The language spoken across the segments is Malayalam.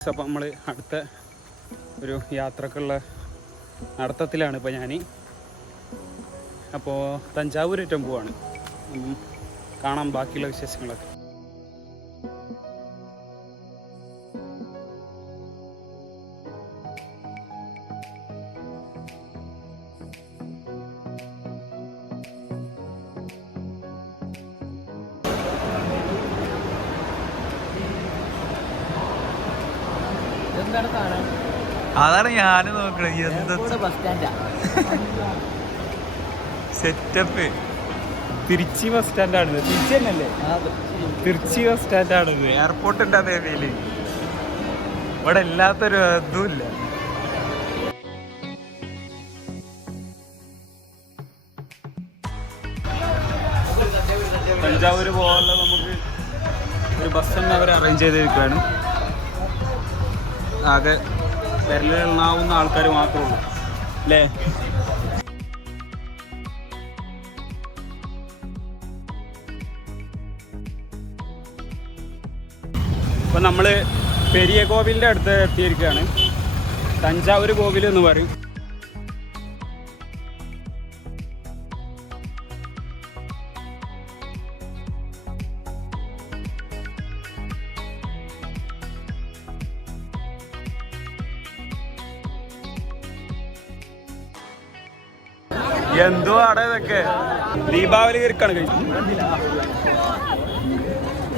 അപ്പം നമ്മൾ അടുത്ത ഒരു യാത്രക്കുള്ള നടത്തത്തിലാണ് ഇപ്പോൾ ഞാൻ അപ്പോൾ തഞ്ചാവൂർ ഏറ്റവും പോവാണ് കാണാം ബാക്കിയുള്ള വിശേഷങ്ങളൊക്കെ. അതാണ് ഞാനും നോക്കണത്. എന്താ ബസ് സ്റ്റാൻഡാ സെറ്റപ്പ് തിരുച്ചി ബസ് സ്റ്റാൻഡാണിത് തിരുച്ചി തന്നെയല്ലേ? തിരുച്ചി. ബസ് സ്റ്റാൻഡാണിത് എയർപോർട്ട് ഉണ്ട് അതേ ഇവിടെ ഇല്ലാത്തൊരു ഇതുമില്ല തഞ്ചാവൂർ പോകാനുള്ള നമുക്ക് ഒരു ബസ് തന്നെ അവർ അറേഞ്ച് ചെയ്തിരിക്കുകയാണ് ആകെ വിരലിലെണ്ണാവുന്ന ആൾക്കാർ മാത്രമേ ഉള്ളൂ അല്ലേ? ഇപ്പം നമ്മൾ പെരിയ കോവിലിന്റെ അടുത്ത് എത്തിയിരിക്കുകയാണ്. തഞ്ചാവൂർ കോവിൽ എന്ന് പറയും. എന്തോ അട ഇതൊക്കെ. ദീപാവലി തീർക്കാണ് കഴിച്ചു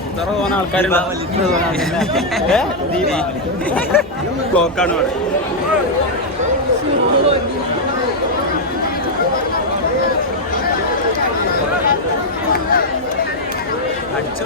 ഇത്ര തോന്നുന്ന ആൾക്കാരുണ്ട്? ബ്ലോക്കാണ് ഇവിടെ അടിച്ചു.